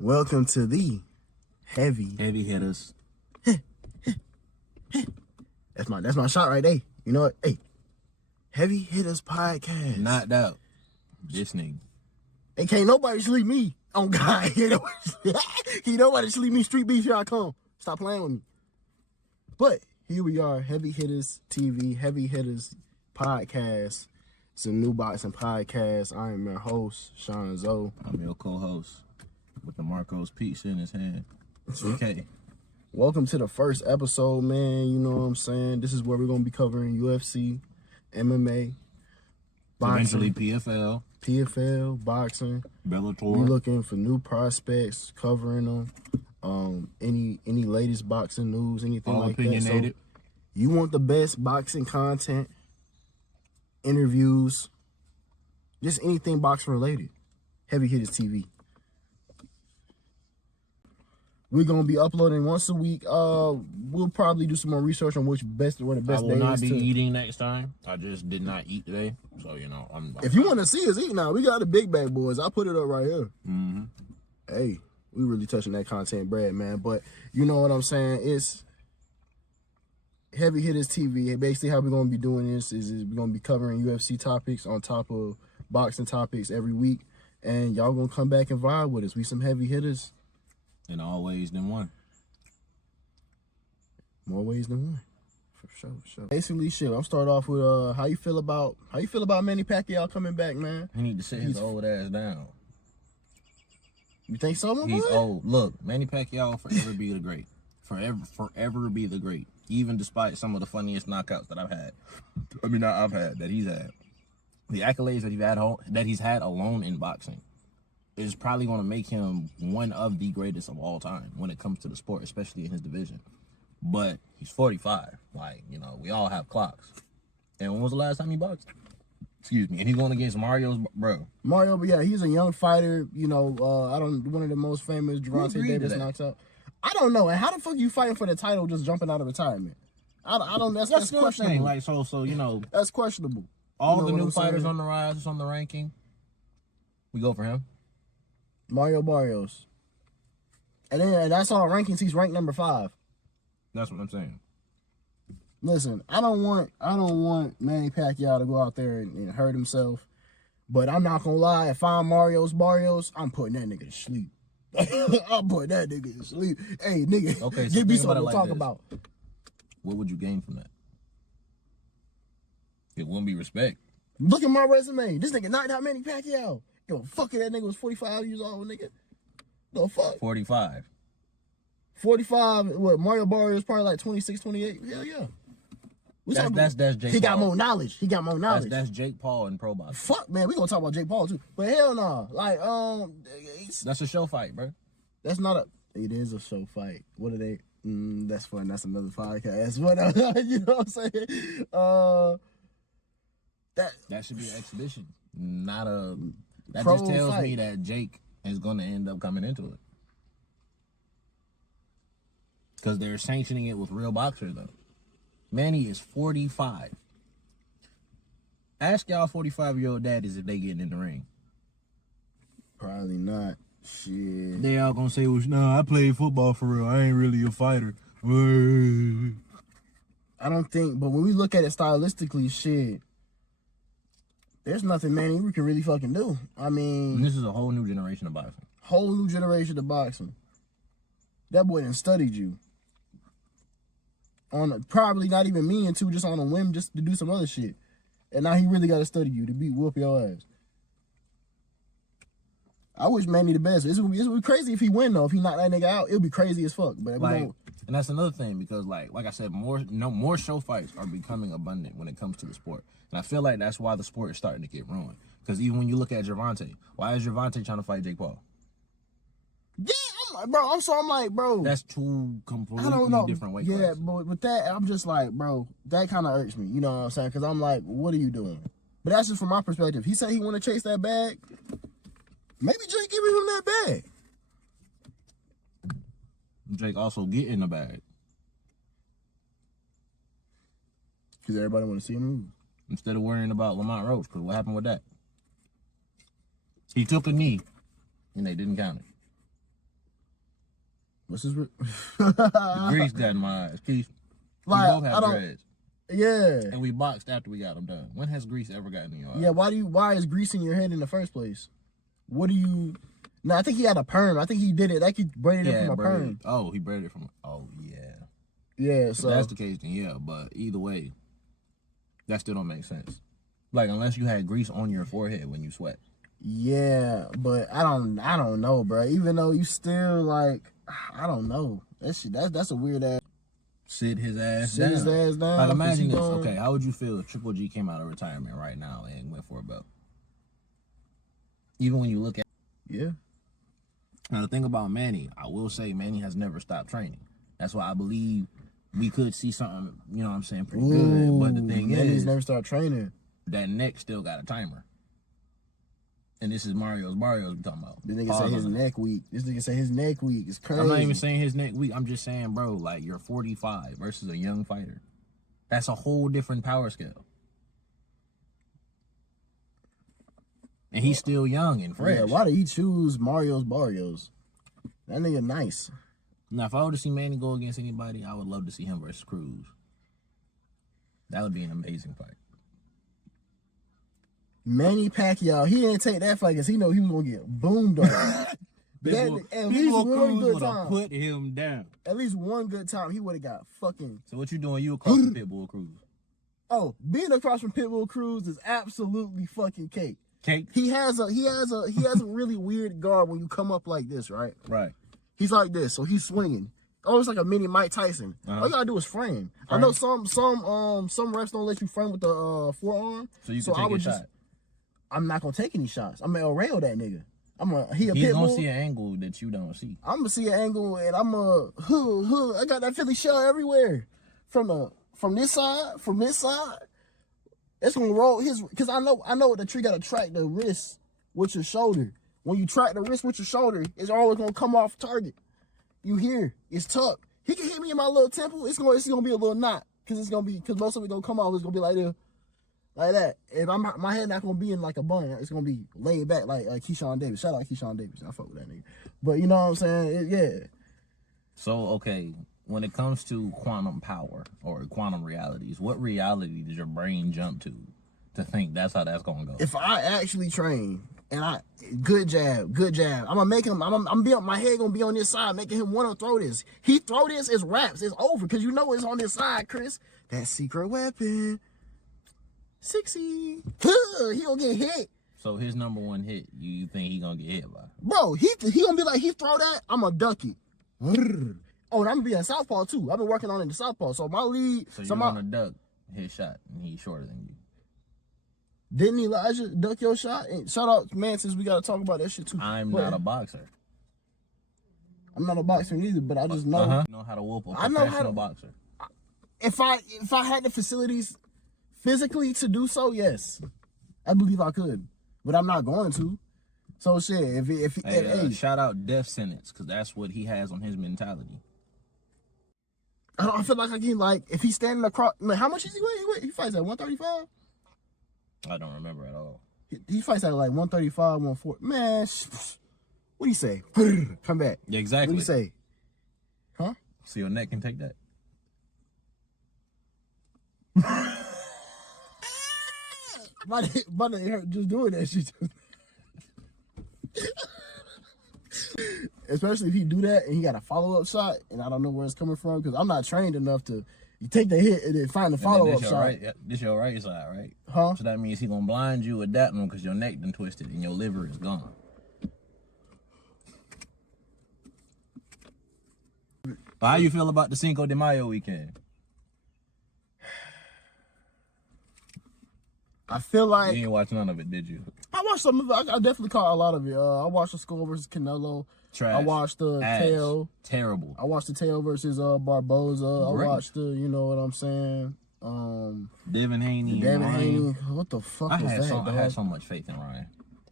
Welcome to the Heavy Hitters. That's my shot right there. You know what? Hey, Heavy Hitters podcast. Knocked out. This nigga. Hey, can't nobody sleep me. Oh God, can't nobody sleep me. Street beef, here I come. Stop playing with me. But here we are, Heavy Hitters TV, Heavy Hitters podcast. It's a new boxing podcast. I am your host, Sean Zoe. I'm your co-host with the Marcos pizza in his hand. Okay. Welcome to the first episode, man. You know what I'm saying? This is where we're going to be covering UFC, MMA, boxing. Eventually PFL, boxing. Bellator. We're looking for new prospects, covering them. Any latest boxing news, anything all like opinionated. that. So you want the best boxing content, interviews, just anything boxing related. Heavy Hitters TV. We're gonna be uploading once a week. We'll probably do some more research on what the best I will day not is be to eating next time. I just did not eat today, so If you want to see us eat now, we got the big bag boys. I put it up right here. Mm-hmm. Hey, we really touching that content bread, man. But you know what I'm saying? It's Heavy Hitters TV. Basically, how we're gonna be doing this is we're gonna be covering UFC topics on top of boxing topics every week, and y'all gonna come back and vibe with us. We some heavy hitters. In all ways than one. More ways than one. For sure. Basically, shit. I'm start off with how you feel about Manny Pacquiao coming back, man? He need to sit his old ass down. You think so, my He's boy? old. Look, Manny Pacquiao will forever be the great. Forever be the great. Even despite some of the funniest knockouts that that he's had. The accolades that he's had alone in boxing is probably going to make him one of the greatest of all time when it comes to the sport, especially in his division. But he's 45. We all have clocks. And when was the last time he boxed? Excuse me. And he's going against Mario's bro. Mario, but yeah, he's a young fighter. One of the most famous Gervonta Davis knocks out. I don't know. And how the fuck you fighting for the title just jumping out of retirement? I don't. That's questionable. That's questionable. All the new fighters on the rise, it's on the ranking. We go for him. Mario Barrios. And then that's all rankings. He's ranked number 5. That's what I'm saying. Listen, I don't want Manny Pacquiao to go out there and hurt himself. But I'm not gonna lie, if I'm Barrios, I'm putting that nigga to sleep. I'm putting that nigga to sleep. Hey, nigga, okay, so give me something to talk about. What would you gain from that? It wouldn't be respect. Look at my resume. This nigga knocked out Manny Pacquiao. Yo, fuck it, that nigga was 45 years old, nigga. The fuck? 45. 45, what, Mario Barrios probably like 26, 28. Hell yeah. That's Jake Paul. He got more knowledge. That's Jake Paul in pro boxing. Fuck, man, we gonna talk about Jake Paul too. But hell no. That's a show fight, bro. That's not it is a show fight. What are they? That's fun. That's another podcast. But, you know what I'm saying? That should be an exhibition, not a... That Pro just tells fight. me that Jake is going to end up coming into it. Because they're sanctioning it with real boxers, though. Manny is 45. Ask y'all 45-year-old daddies if they getting in the ring. Probably not. Shit. They all going to say, well, no, I played football for real. I ain't really a fighter. I don't think, but when we look at it stylistically, shit, there's nothing Manny can really fucking do. I mean... And this is a whole new generation of boxing. Whole new generation of boxing. That boy done studied you. Probably not even meaning to, just on a whim, just to do some other shit. And now he really got to study you to whoop your ass. I wish Manny the best. It would be crazy if he win, though. If he knock that nigga out, it would be crazy as fuck. But and that's another thing, because like I said, more show fights are becoming abundant when it comes to the sport. And I feel like that's why the sport is starting to get ruined. Because even when you look at Gervonta, why is Gervonta trying to fight Jake Paul? Yeah, I'm like, bro. That's two completely different weight classes. Yeah, but with that, I'm just like, bro, that kind of irks me. You know what I'm saying? Because I'm like, what are you doing? But that's just from my perspective. He said he want to chase that bag. Maybe Jake giving him that bag. Jake also get in the bag. Because everybody want to see him move. Instead of worrying about Lamont Roach, because what happened with that? He took a knee, and they didn't count it. What's his? Grease got in my eyes. Keith, we Like, both have dreads. Yeah. And we boxed after we got them done. When has Grease ever gotten in your eyes? Yeah. Why is grease in your head in the first place? What do you? No, I think he had a perm. I think he did it. Like he braided it from a perm. Oh, he braided it from. Oh yeah. Yeah. So if that's the case, then yeah. But either way, that still don't make sense. Like unless you had grease on your forehead when you sweat. Yeah, but I don't know, bro. Even though you still like, I don't know. That's a weird ass. Sit his ass down. Like imagine this. Okay, how would you feel if Triple G came out of retirement right now and went for a belt? Even when you look at. Yeah. Now the thing about Manny, I will say Manny has never stopped training. That's why I believe we could see something, you know what I'm saying, pretty good. But the thing Manny's is, never started training. That neck still got a timer. And this is Mario's we talking about. This nigga say his neck weak. This nigga say his neck weak. It's crazy. I'm not even saying his neck weak. I'm just saying, bro, like you're 45 versus a young fighter. That's a whole different power scale. And he's still young and fresh. Yeah, why did he choose Mario's Barrios? That nigga nice. Now, if I were to see Manny go against anybody, I would love to see him versus Cruz. That would be an amazing fight. Manny Pacquiao, he didn't take that fight because he know he was gonna get boomed on. At least one good time. Put him down. At least one good time, he would have got fucking. So what you doing? You across from Pitbull Cruz? Oh, being across from Pitbull Cruz is absolutely fucking cake. Cake. He has a really weird guard when you come up like this, right? Right. He's like this, so he's swinging. Almost like a mini Mike Tyson. All you gotta do is frame. I know some refs don't let you frame with the forearm. So you can take a shot. I'm not gonna take any shots. I'm gonna rail that nigga. He's gonna see an angle that you don't see. I'm gonna see an angle, and I got that Philly shell everywhere, from this side. It's gonna roll because I know what the tree gotta track the wrist with your shoulder. When you track the wrist with your shoulder, it's always gonna come off target. You hear it's tucked. He can hit me in my little temple. It's gonna be a little knot because most of it gonna come off. It's gonna be like this. Like that. If my head not gonna be in like a bun, it's gonna be laid back like Keyshawn Davis. Shout out Keyshawn Davis. I fuck with that nigga. But you know what I'm saying? Yeah. So okay, when it comes to quantum power or quantum realities, what reality does your brain jump to think that's how that's gonna go? If I actually train and good jab. I'm gonna make him. My head gonna be on this side, making him want to throw this. He throw this, it's wraps. It's over because you know it's on this side, Chris. That secret weapon. 60. He gonna get hit. So his number one hit, you think he gonna get hit by? Bro, he gonna be like, he throw that, I'm gonna duck it. Oh, and I'm gonna be in southpaw too. I've been working on it in the southpaw. So my lead. So you're gonna duck his shot, and he's shorter than you. Didn't Elijah duck your shot? And shout out, man, since we gotta talk about that shit too. I'm not a boxer. I'm not a boxer either, but I just know. You know how to whoop a professional boxer. If I had the facilities physically to do so, yes, I believe I could, but I'm not going to. So shit, if shout out death sentence, because that's what he has on his mentality. I feel like I can, like, if he's standing across, like, how much is he weigh? He fights at 135. I don't remember at all. He fights at like 135, 140. Man, what do you say? Come back. Yeah, exactly. What do you say? Huh? So your neck can take that. My neck hurt just doing that shit. Especially if he do that and he got a follow-up shot and I don't know where it's coming from because I'm not trained enough to take the hit and then find the follow-up shot. This your right side, right? Huh? So that means he gonna blind you with that one because your neck done twisted and your liver is gone. But how you feel about the Cinco de Mayo weekend? I feel like... You ain't watch none of it, did you? I watched some of it. I definitely caught a lot of it. I watched the Skull versus Canelo. Trash. I watched the Teo. Terrible. I watched the Teo versus Barboza. Great. I watched the, you know what I'm saying? Devin Haney. What the fuck was that, I had so much faith in Ryan.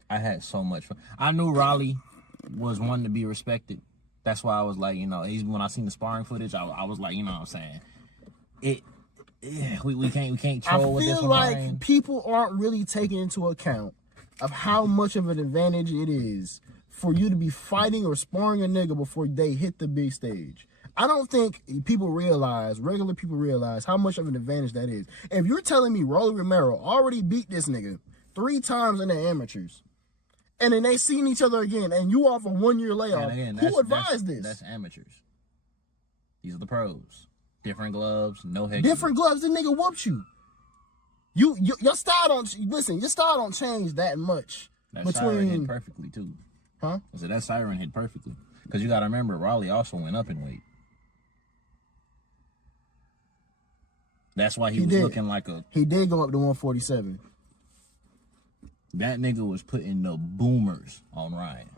I had so much faith. I knew Raleigh was one to be respected. That's why I was like, you know, even when I seen the sparring footage, I was like, you know what I'm saying? We can't troll with this one. I feel like Ryan. people aren't really taking into account of how much of an advantage it is for you to be fighting or sparring a nigga before they hit the big stage. I don't think regular people realize how much of an advantage that is. If you're telling me Rolly Romero already beat this nigga 3 times in the amateurs, and then they seen each other again, and you off a 1-year layoff, who advised this? That's amateurs. These are the pros. Different gloves, no head. Different gloves, the nigga whooped you. Your style don't change that much. That siren hit perfectly too. Huh? I said that siren hit perfectly. Because you gotta remember, Raleigh also went up in weight. That's why he was looking like a... He did go up to 147. That nigga was putting the boomers on Ryan.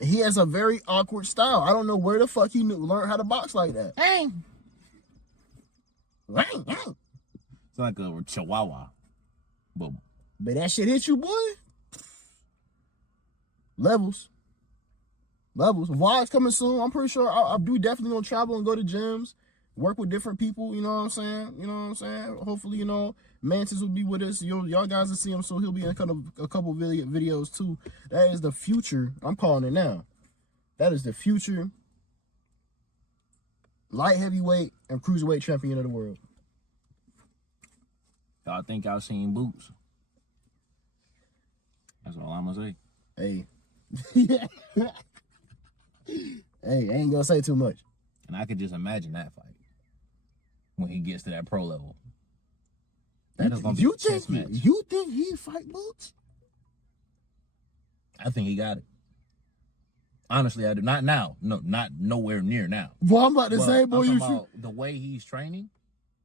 He has a very awkward style. I don't know where the fuck he learned how to box like that. Hey. It's It's like a chihuahua. But that shit hit you, boy. Levels. Vlogs coming soon. I'm pretty sure I'll be definitely gonna travel and go to gyms, work with different people. You know what I'm saying? Hopefully, Mantis will be with us. Y'all guys will see him, so he'll be in a couple videos too. That is the future. I'm calling it now. That is the future light heavyweight and cruiserweight champion of the world. y'all think y'all seen Boots? That's all I'm gonna say. Hey. Hey, I ain't gonna say too much. And I could just imagine that fight when he gets to that pro level. That is gonna be a chess match. You think he fight Boots? I think he got it. Honestly, I do. Not now. No, not nowhere near now. Well, I'm about to say, boy, I'm talking about the way he's training,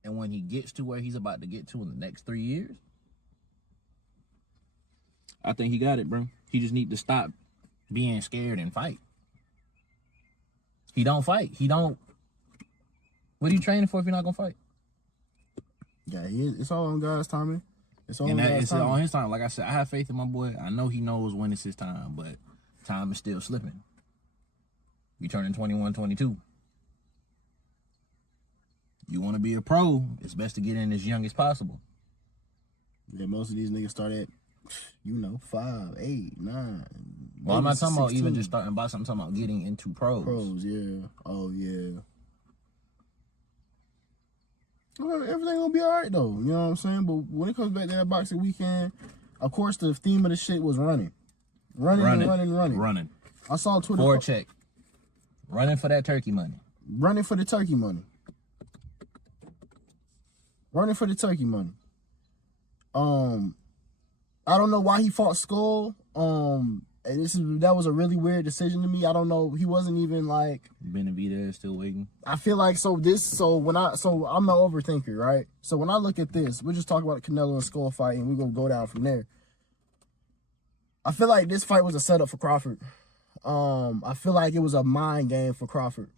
and when he gets to where he's about to get to in the next 3 years, I think he got it, bro. He just need to stop being scared and fight. He don't fight. He don't. What are you training for if you're not gonna fight? Yeah, it's all on God's timing. It's all It's on his time. Like I said, I have faith in my boy. I know he knows when it's his time, but time is still slipping. You turning 21, 22. You want to be a pro, it's best to get in as young as possible. Yeah, most of these niggas start at, 5, 8, 9. Well, I'm not talking about even just starting boxing. I'm talking about getting into pros. Pros, yeah. Oh, yeah. Well, everything gonna be all right, though. You know what I'm saying? But when it comes back to that boxing weekend, of course, the theme of the shit was running. Running. I saw Twitter. For a check. Running for that turkey money. Running for the turkey money. I don't know why he fought Skull. That was a really weird decision to me. I don't know. He wasn't even like Benavidez still waiting. I feel like I'm an overthinker, right? So when I look at this, we're just talking about the Canelo and Skull fight, and we're gonna go down from there. I feel like this fight was a setup for Crawford. I feel like it was a mind game for Crawford.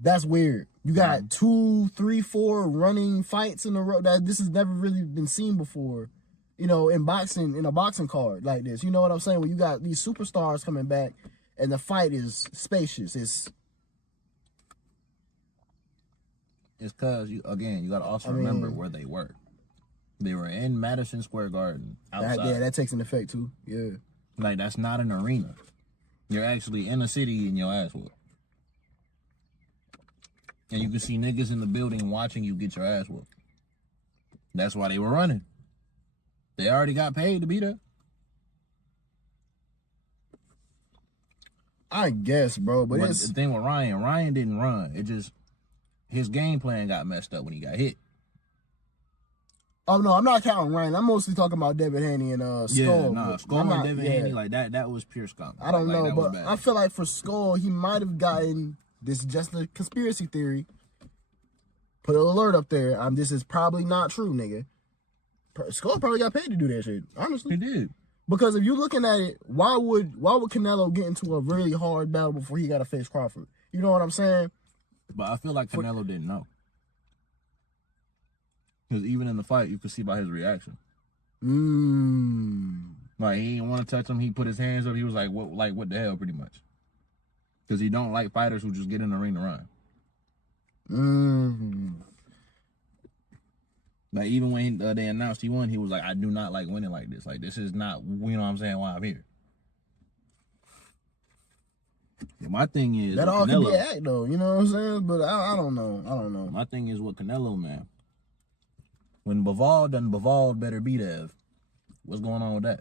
That's weird. You got 2, 3, 4 running fights in a row. That this has never really been seen before, in a boxing card like this. You know what I'm saying? When you got these superstars coming back and the fight is spacious. It's because you got to also remember where they were. They were in Madison Square Garden outside. That takes an effect too. Yeah. Like, that's not an arena. You're actually in a city in your ass whooped. And you can see niggas in the building watching you get your ass whooped. That's why they were running. They already got paid to be there. I guess, bro. But the thing with Ryan didn't run. It just, his game plan got messed up when he got hit. Oh, no, I'm not counting Ryan. I'm mostly talking about Devin Haney and Skull. Yeah, Skull and Devin Haney, like that was pure scum. I don't know, but I feel like for Skull, he might have gotten, this is just a conspiracy theory, put an alert up there. This is probably not true, nigga. Skull probably got paid to do that shit, honestly. He did. Because if you're looking at it, why would Canelo get into a really hard battle before he got to face Crawford? You know what I'm saying? But I feel like Canelo didn't know. Because even in the fight, you could see by his reaction. Like, he didn't want to touch him. He put his hands up. He was like, what the hell, pretty much. Because he don't like fighters who just get in the ring to run. Like, even when they announced he won, he was like, I do not like winning like this. Like, this is not, you know what I'm saying, why I'm here. But my thing is, that all Canelo, could be an act, though. You know what I'm saying? But I don't know. I don't know. My thing is with Canelo, man. When Bivol done Bivol better beat Ev, what's going on with that?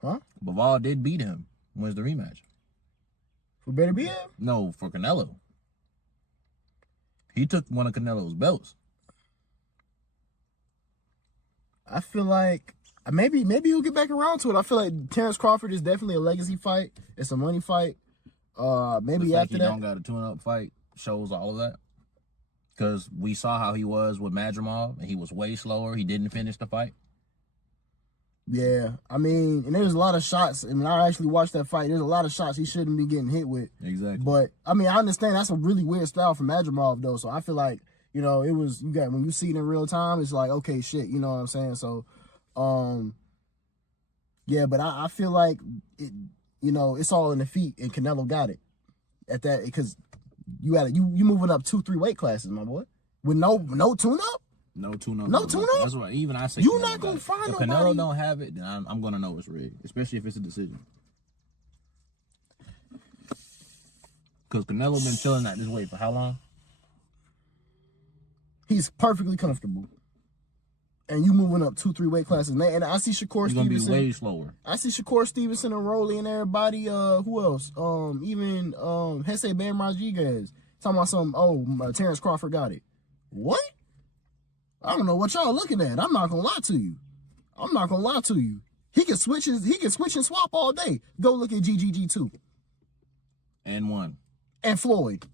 Huh? Bivol did beat him. When's the rematch? For better be him? No, for Canelo. He took one of Canelo's belts. I feel like maybe he'll get back around to it. I feel like Terrence Crawford is definitely a legacy fight. It's a money fight. Maybe the fact after he that, don't got a tune-up fight shows all of that. Because we saw how he was with Madrimov, and he was way slower. He didn't finish the fight. yeah. I mean, and there's a lot of shots. I mean, I actually watched that fight. There's a lot of shots he shouldn't be getting hit with. Exactly. But I mean, I understand that's a really weird style from Madrimov, though. So I feel like, you know, it was, you got, when you see it in real time, it's like, okay, shit, you know what I'm saying? So, yeah, but I feel like it, you know, it's all in the feet, and Canelo got it at that, because you moving up 2-3 weight classes, my boy, with no tune up. No tune-up. No tune-up? That's why even I say You Canelo not gonna got it. find If nobody. Canelo don't have it, then I'm gonna know it's rigged, especially if it's a decision. Because Canelo been chilling at this weight for how long? He's perfectly comfortable. And you moving up 2-3 weight classes. And I see Shakur He's gonna Stevenson. be way slower. I see Shakur Stevenson and Rolly and everybody. Who else? Even Hesse Bam Rodriguez. Talking about some, Terrence Crawford got it. What? I don't know what y'all looking at. I'm not gonna lie to you. He can switch and swap all day. Go look at GGG2. And won. And Floyd.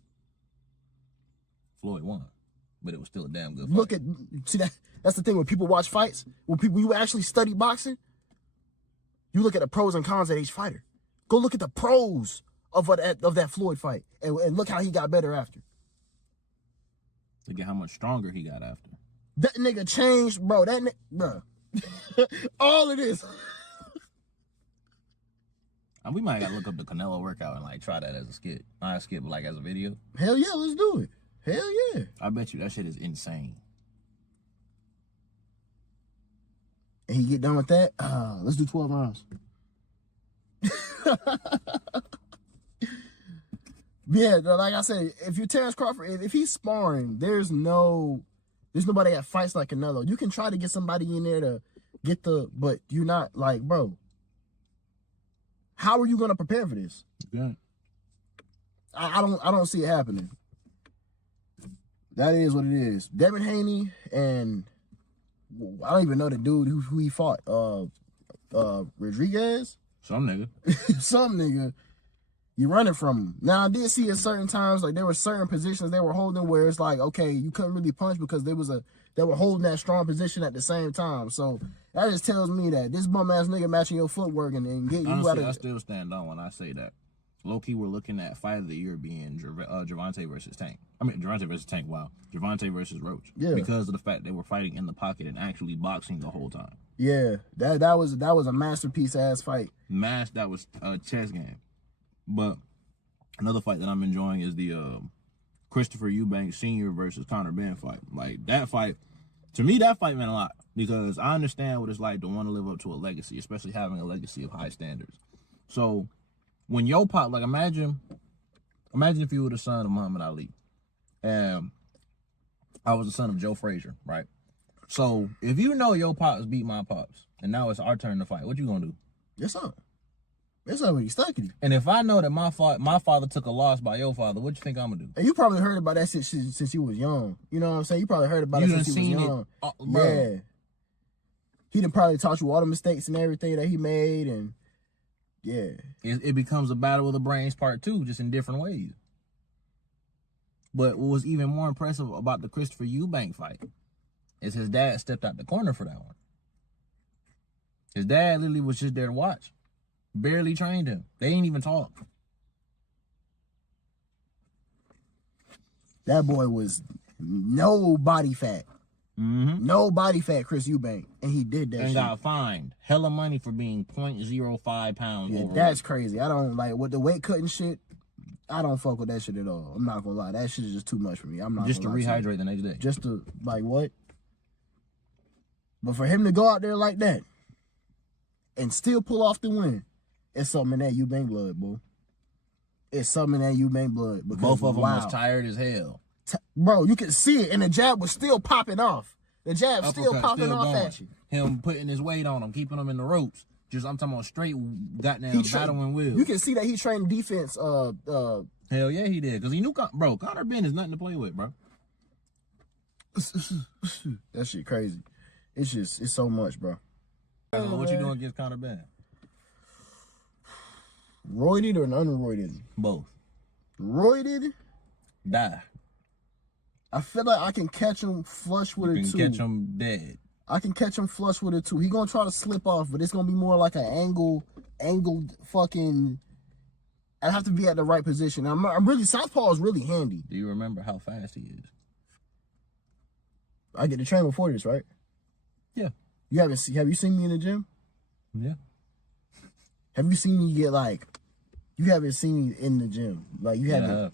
Floyd won. But it was still a damn good fight. Look at, see, that's the thing when people watch fights, when you actually study boxing, you look at the pros and cons of each fighter. Go look at the pros of that Floyd fight, and look how he got better after. Look at how much stronger he got after. That nigga changed, bro. Bro. All of this. And we might gotta look up the Canelo workout and like try that as a skit. Not a skit, but like as a video. Hell yeah, let's do it. Hell yeah. I bet you that shit is insane. And he get done with that, let's do 12 rounds. Yeah, like I said, if you're Terrence Crawford, if he's sparring, there's nobody that fights like Canelo. You can try to get somebody in there to get but you're not, like, bro, how are you gonna prepare for this? Yeah. I don't see it happening. That is what it is. Devin Haney and I don't even know the dude who he fought. Rodriguez? Some nigga. Some nigga. You running from him. Now, I did see at certain times, like, there were certain positions they were holding where it's like, okay, you couldn't really punch because they were holding that strong position at the same time. So that just tells me that this bum ass nigga matching your footwork and getting you out of. I still stand on when I say that. Low key, we're looking at fight of the year being Gervonta versus Tank. I mean, Gervonta versus Tank. Wow, Gervonta versus Roach. Yeah. Because of the fact they were fighting in the pocket and actually boxing the whole time. Yeah, that was a masterpiece ass fight. That was a chess game. But another fight that I'm enjoying is the Christopher Eubanks Sr. versus Conor Benn fight. Like, that fight, to me, that fight meant a lot because I understand what it's like to want to live up to a legacy, especially having a legacy of high standards. So when your pop, like, imagine if you were the son of Muhammad Ali and I was the son of Joe Frazier, right? So if you know your pops beat my pops and now it's our turn to fight, what you gonna do? Yes, sir. That's already stuck in you. And if I know that my father took a loss by your father, what you think I'm gonna do? And you probably heard about that since you was young. You know what I'm saying? You probably heard about it since you was young. Yeah. He done probably taught you all the mistakes and everything that he made, and yeah. It becomes a battle of the brains part 2, just in different ways. But what was even more impressive about the Christopher Eubank fight is his dad stepped out the corner for that one. His dad literally was just there to watch. Barely trained him. They ain't even talk. That boy was no body fat. Mm-hmm. No body fat, Chris Eubank. And he did that and shit. Got fined hella money for being 0.05 pounds overweight. That's crazy. I don't like with the weight cutting shit. I don't fuck with that shit at all. I'm not gonna lie. That shit is just too much for me. I'm not just to gonna lie rehydrate the next day. Just to, like, what? But for him to go out there like that and still pull off the win, it's something in that you bang blood, bro. It's something in that you bang blood. Both of them was tired as hell. Bro, you can see it, and the jab was still popping off. The jab still popping off at you. Him putting his weight on him, keeping him in the ropes. Just, I'm talking about straight goddamn battling will. You can see that he trained defense. Hell yeah, he did. Because he knew, bro, Conor Ben is nothing to play with, bro. That shit crazy. It's so much, bro. What you doing against Conor Ben? Roided or unroided? Both. Roided? Die. I feel like I can catch him flush with a 2. You can catch him dead. I can catch him flush with a 2. He gonna try to slip off, but it's gonna be more like an angled fucking. I have to be at the right position. I'm really, southpaw is really handy. Do you remember how fast he is? I get to train before this, right? Yeah. Have you seen me in the gym? Yeah. Have you seen me get like? You haven't seen me in the gym, like you haven't. Yeah.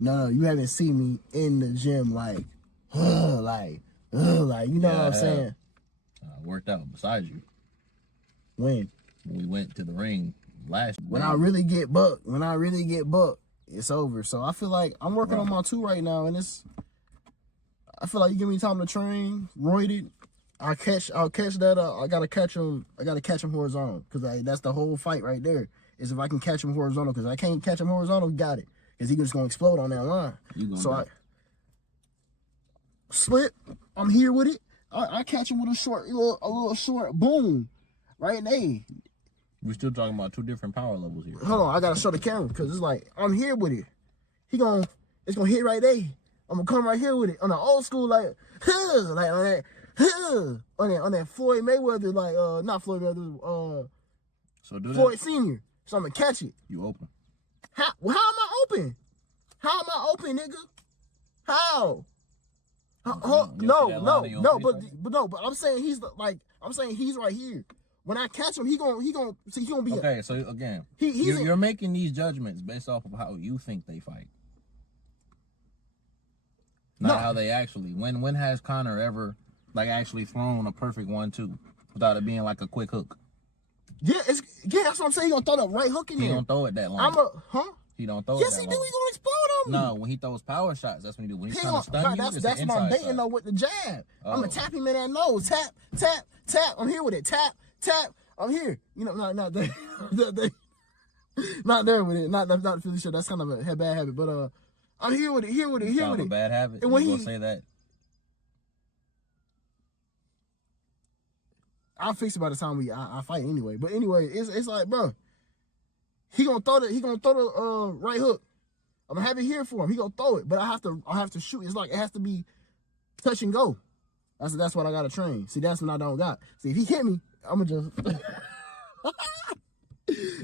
No, you haven't seen me in the gym, like, you know what I'm saying? I worked out beside you. When we went to the ring last. When I really get bucked, it's over. So I feel like I'm working on my 2 right now, and I feel like you give me time to train, roided. I'll catch that. I gotta catch him. I gotta catch him horizontal, because that's the whole fight right there. Is if I can catch him horizontal, because I can't catch him horizontal, got it. Because he's just gonna explode on that line. So I slip. I'm here with it. I catch him with a little short boom, right in A. We're still talking about 2 different power levels here. Hold on, I gotta show the camera, because it's like I'm here with it. It's gonna hit right there. I'm gonna come right here with it on the old school, like on that Floyd Mayweather, like not Floyd Mayweather, Floyd Senior. So I'm gonna catch it. You open. How am I open? How am I open, nigga? How? No, but I'm saying he's right here. When I catch him, he gonna be okay. So again, you're making these judgments based off of how you think they fight, not how they actually. When has Conor ever like actually thrown a perfect 1-2 without it being like a quick hook? Yeah, that's what I'm saying. He gonna throw the right hook in there. He don't throw it that long. He don't throw it that long. Yes, he do. He gonna explode on me. No, when he throws power shots, that's when he do. When he's trying to stun you, that's what I'm baiting though with the jab. I'm gonna tap him in that nose. Tap, tap, tap. I'm here with it. Tap, tap. I'm here. You know, not there. Not there with it. Not Philly shit. That's kind of a bad habit. But I'm here with it. Here with it. Here with it. A bad habit. And when he say that, I'll fix it by the time I fight anyway. But anyway, it's like, bro, he gonna throw the right hook. I'm gonna have it here for him. He gonna throw it, but I have to shoot. It's like it has to be touch and go. That's what I gotta train. See, that's what I don't got. See, if he hit me, I'ma just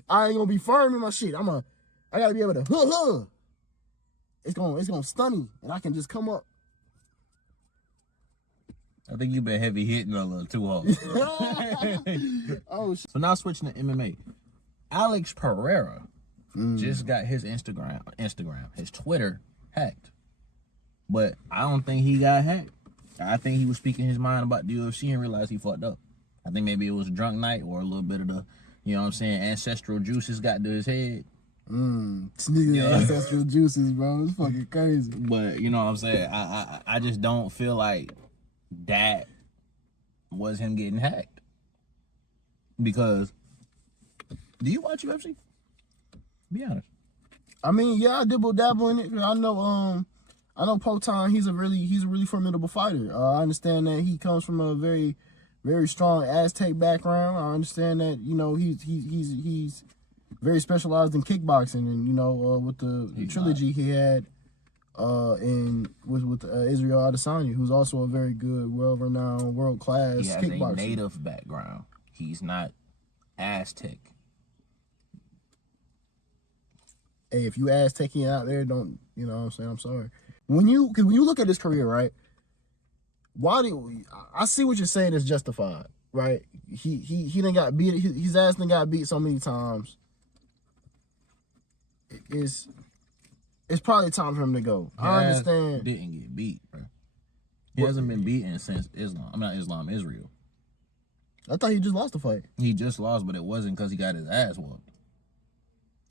I ain't gonna be firm in my shit. I gotta be able to It's gonna stun me, and I can just come up. I think you've been heavy hitting a little too hard. Oh shit. So now switching to MMA. Alex Pereira just got his Instagram, his Twitter hacked. But I don't think he got hacked. I think he was speaking his mind about the UFC and realized he fucked up. I think maybe it was a drunk night or a little bit of the, you know what I'm saying, ancestral juices got to his head. Ancestral juices, bro. It's fucking crazy. But you know what I'm saying? I just don't feel like that was him getting hacked. Because do you watch UFC? Be honest. I mean, yeah, I dibble dabble in it. I know Potan, he's a really formidable fighter. I understand that he comes from a very, very strong Aztec background. I understand that, you know, he's very specialized in kickboxing, and you know, with the trilogy he had with Israel Adesanya, who's also a very good, well-renowned, world-class kickboxer. He has a native background. He's not Aztec. Hey, if you Aztecian out there, don't, you know what I'm saying? I'm sorry. When you look at his career, right? I see what you're saying is justified, right? He done got beat. His ass done got beat so many times. it's probably time for him to go. I understand. Didn't get beat, bro. He hasn't been beaten since Israel. I thought he just lost the fight. He just lost, but it wasn't because he got his ass whooped.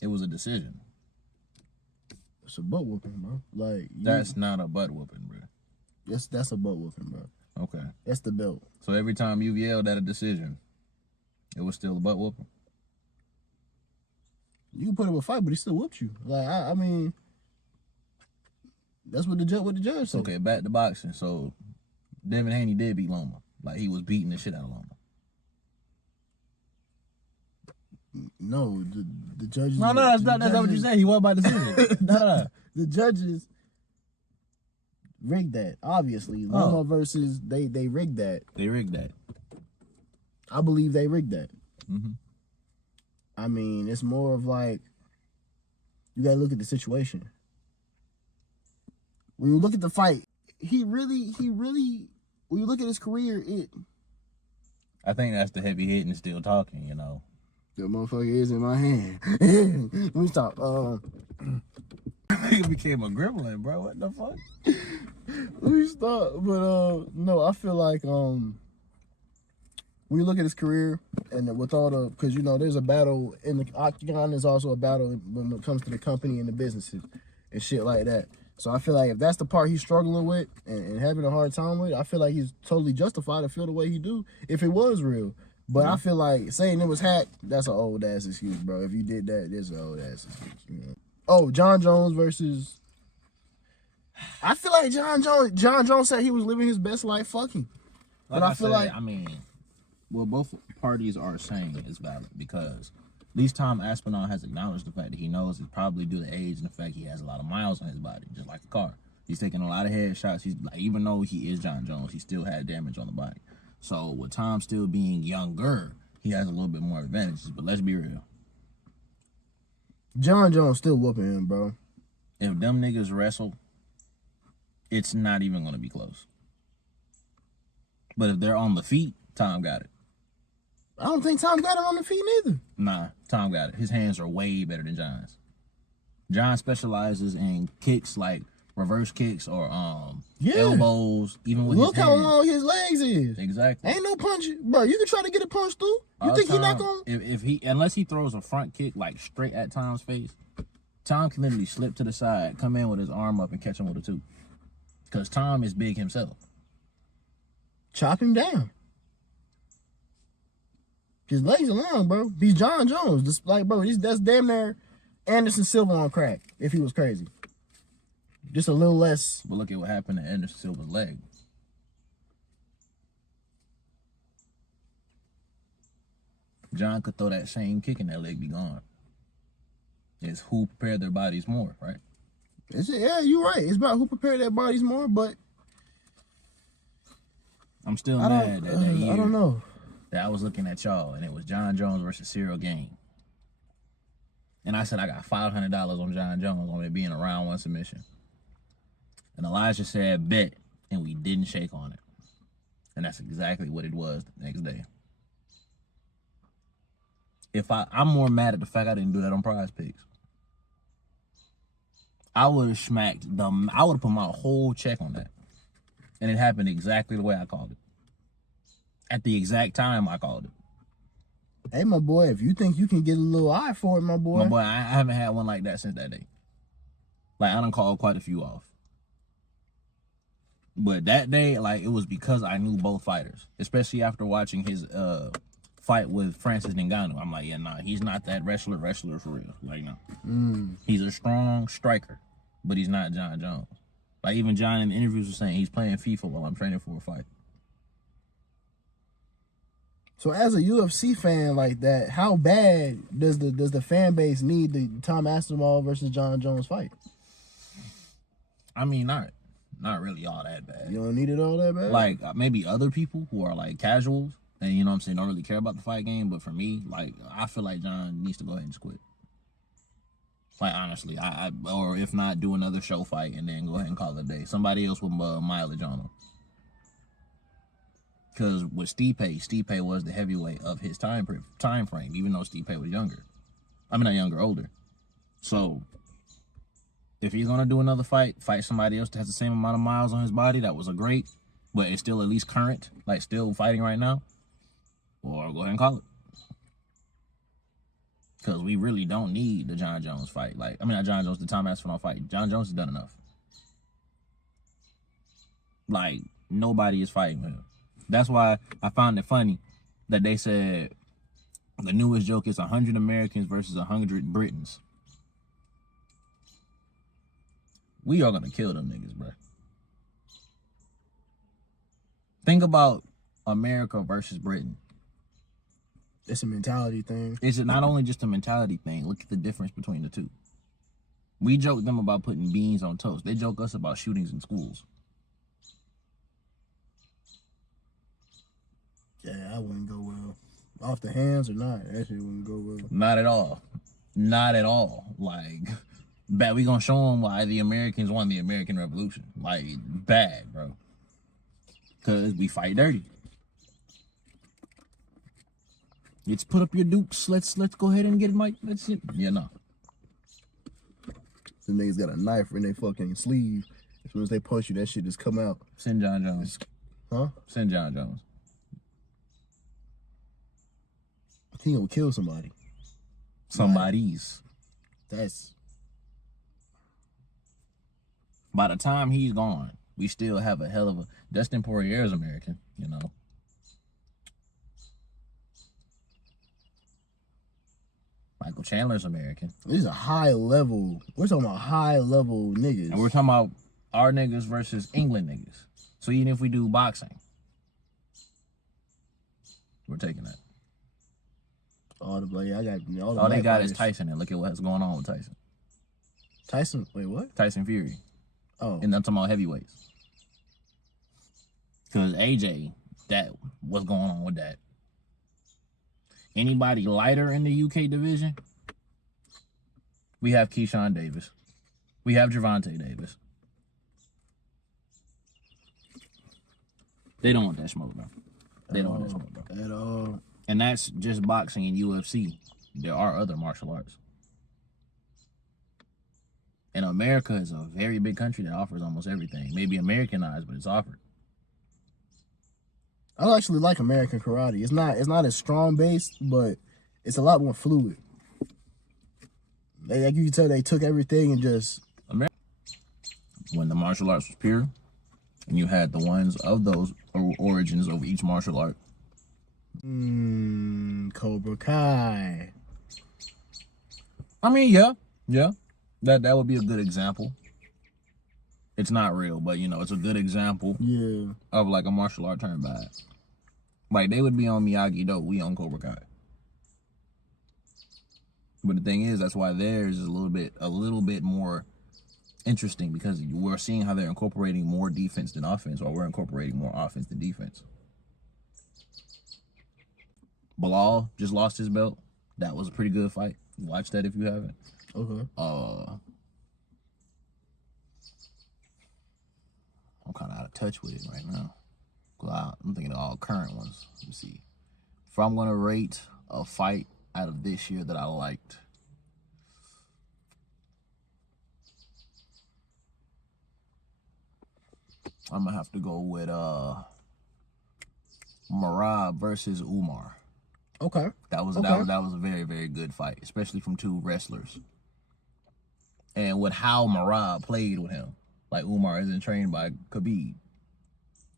It was a decision. It's a butt whooping, bro. Like that's not a butt whooping, bro. That's a butt whooping, bro. Okay. That's the belt. So every time you've yelled at a decision, it was still a butt whooping. You can put him a fight, but he still whooped you. Like I mean, that's what the judge said. Okay, back to boxing. So Devin Haney did beat Loma. Like he was beating the shit out of Loma. No, the judges. No, that's not what you said. He won by decision. No. The judges rigged that. Obviously, Loma versus they rigged that. They rigged that. I believe they rigged that. Mm-hmm. I mean, it's more of like you gotta look at the situation. When you look at the fight, he really. When you look at his career, I think that's the heavy hitting still talking. You know. The motherfucker is in my hand. Let me stop. He became a gremlin, bro. What the fuck? Let me stop. But no, I feel like when you look at his career and with all the, because you know there's a battle in the octagon. There's also a battle when it comes to the company and the businesses and shit like that. So I feel like if that's the part he's struggling with and having a hard time with, I feel like he's totally justified to feel the way he do if it was real. But I feel like saying it was hacked, that's an old ass excuse, bro. If you did that, that's an old ass excuse. You know? Oh, John Jones versus. I feel like John Jones said he was living his best life fucking. But I feel like well, both parties are saying it's valid because at least Tom Aspinall has acknowledged the fact that he knows it's probably due to age and the fact he has a lot of miles on his body, just like a car. He's taking a lot of headshots. He's like, even though he is John Jones, he still had damage on the body. So with Tom still being younger, he has a little bit more advantages. But let's be real. John Jones still whooping him, bro. If them niggas wrestle, it's not even going to be close. But if they're on the feet, Tom got it. I don't think Tom got him on the feet neither. Nah, Tom got it. His hands are way better than John's. John specializes in kicks like reverse kicks or elbows, even with look his how hands. long his legs is. Exactly. Ain't no punch, bro. You can try to get a punch through. You think he not gonna? If he, unless he throws a front kick like straight at Tom's face, Tom can literally slip to the side, come in with his arm up, and catch him with a two. Because Tom is big himself. Chop him down. His legs are long, bro. He's John Jones. Just like, bro, that's damn near Anderson Silva on crack. If he was crazy. Just a little less. But look at what happened to Anderson Silva's leg. John could throw that same kick and that leg be gone. It's who prepared their bodies more, right? Yeah, you're right. It's about who prepared their bodies more, but I'm still mad that year. I don't know. That I was looking at y'all and it was John Jones versus Cyril Game. And I said I got $500 on John Jones on it being a round one submission. And Elijah said, bet, and we didn't shake on it. And that's exactly what it was the next day. I'm more mad at the fact I didn't do that on Prize Picks. I would have I would have put my whole check on that. And it happened exactly the way I called it. At the exact time I called it. Hey, my boy, if you think you can get a little eye for it, my boy. I haven't had one like that since that day. Like, I done called quite a few off. But that day, like, it was because I knew both fighters. Especially after watching his fight with Francis Ngannou. I'm like, yeah, nah, he's not that wrestler for real. Like, no. He's a strong striker, but he's not John Jones. Like, even John in the interviews was saying he's playing FIFA while I'm training for a fight. So as a UFC fan like that, how bad does the fan base need the Tom Aspinall versus John Jones fight? I mean, not really all that bad. You don't need it all that bad? Like, maybe other people who are, like, casuals and, you know what I'm saying, don't really care about the fight game. But for me, like, I feel like John needs to go ahead and just quit. Like, honestly, or if not, do another show fight and then go ahead and call it a day. Somebody else with mileage on him. Because with Stipe was the heavyweight of his time frame, even though Stipe was younger. I mean, not younger, older. So, If he's gonna do another fight somebody else that has the same amount of miles on his body that was a great, but it's still at least current, like still fighting right now, or go ahead and call it. Because we really don't need the John Jones fight. Like, I mean, not John Jones, the Tom Aspinall fight. John Jones has done enough. Like, nobody is fighting him. That's why I found it funny that they said the newest joke is 100 Americans versus 100 Britons. We are gonna kill them niggas, bro. Think about America versus Britain. It's a mentality thing. It's not only just a mentality thing. Look at the difference between the two. We joke them about putting beans on toast. They joke us about shootings in schools. Yeah, that wouldn't go well. Off the hands or not, that shit wouldn't go well. Not at all. Not at all. Like, bad. We gonna show them why the Americans won the American Revolution. Like, bad, bro. Because we fight dirty. Let's put up your dukes. Let's go ahead and get Mike. That's it. Yeah, no. The niggas got a knife in their fucking sleeve. As soon as they punch you, that shit just come out. Send John Jones. Huh? Send John Jones. He gonna kill somebody. Somebody's. That's... By the time he's gone, we still have a hell of a... Dustin Poirier's American, you know. Michael Chandler's American. These are high level. We're talking about high level niggas. And we're talking about our niggas versus England niggas. So even if we do boxing, we're taking that. All All they got is Tyson, and look at what's going on with Tyson. Tyson, wait, what? Tyson Fury. Oh. And I'm talking about heavyweights. Because AJ, what's going on with that? Anybody lighter in the UK division? We have Keyshawn Davis. We have Gervonta Davis. They don't want that smoke, bro. They don't want that smoke, bro. At all. And that's just boxing and UFC. There are other martial arts. And America is a very big country that offers almost everything. Maybe Americanized, but it's offered. I actually like American karate. It's not as strong based, but it's a lot more fluid. Like you can tell, they took everything and just... When the martial arts was pure, and you had the ones of those origins of each martial art. Cobra Kai. I mean, yeah. That would be a good example. It's not real, but, you know, it's a good example of, like, a martial art turned bad. Like, they would be on Miyagi-Do, we on Cobra Kai. But the thing is, that's why theirs is a little bit more interesting, because we're seeing how they're incorporating more defense than offense, or we're incorporating more offense than defense. Bilal just lost his belt. That was a pretty good fight. Watch that if you haven't. Okay. I'm kind of out of touch with it right now. I'm thinking of all current ones. Let me see. If I'm going to rate a fight out of this year that I liked, I'm going to have to go with Merab versus Umar. Okay. That was a very, very good fight, especially from two wrestlers. And with how Merab played with him, like Umar isn't trained by Khabib.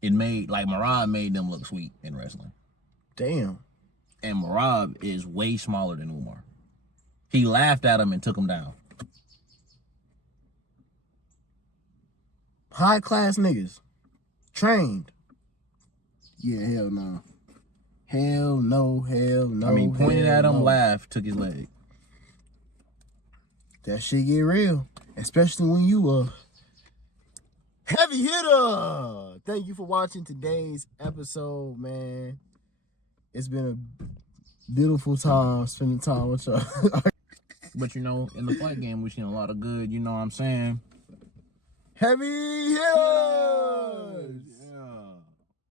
Merab made them look sweet in wrestling. Damn. And Merab is way smaller than Umar. He laughed at him and took him down. High class niggas. Trained. Yeah, hell no. Hell no. I mean, pointed at him, laughed, took his leg. That shit get real. Especially when you a heavy hitter. Thank you for watching today's episode, man. It's been a beautiful time spending time with y'all. But, you know, in the fight game, we've seen a lot of good, you know what I'm saying? Heavy hitter!